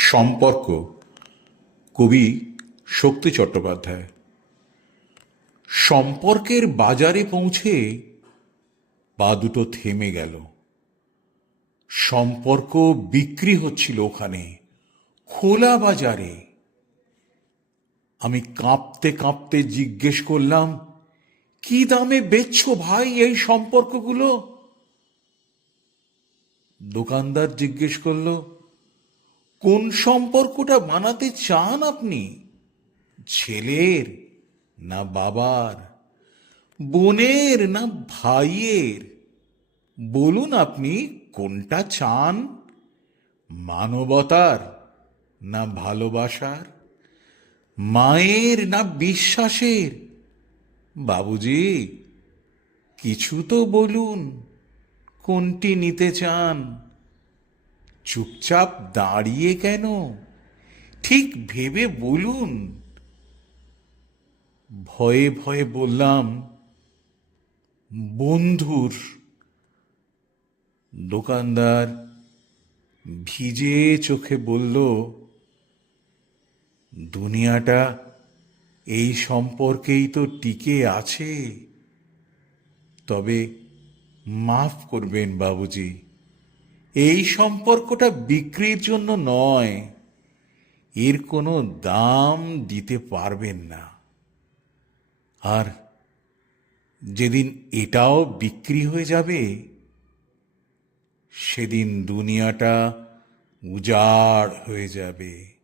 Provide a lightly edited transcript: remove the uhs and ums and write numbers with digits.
সম্পর্ক, কবি শক্তি চট্টোপাধ্যায়। সম্পর্কের বাজারে পৌঁছে পা দুটো থেমে গেল। সম্পর্ক বিক্রি হচ্ছিল ওখানে, খোলা বাজারে। আমি কাঁপতে কাঁপতে জিজ্ঞেস করলাম, কি দামে বেচছো ভাই এই সম্পর্কগুলো? দোকানদার জিজ্ঞেস করলো, কোন সম্পর্কটা বানাতে চান আপনি? ছেলের না বাবার, বোনের না ভাইয়ের? বলুন আপনি কোনটা চান? মানবতার না ভালোবাসার, মায়ের না বিশ্বাসের? বাবুজি, কিছু তো বলুন, কোনটি নিতে চান? চুপচাপ দাঁড়িয়ে কেন? ঠিক ভেবে বলুন। ভয়ে ভয়ে বললাম, বন্ধুর। দোকানদার ভিজে চোখে বলল, দুনিয়াটা এই সম্পর্কেই তো টিকে আছে। তবে মাফ করবেন বাবুজি, এই সম্পর্কটা বিক্রির জন্য নয়। এর কোনো দাম দিতে পারবেন না। আর যেদিন এটাও বিক্রি হয়ে যাবে, সেদিন দুনিয়াটা উজাড় হয়ে যাবে।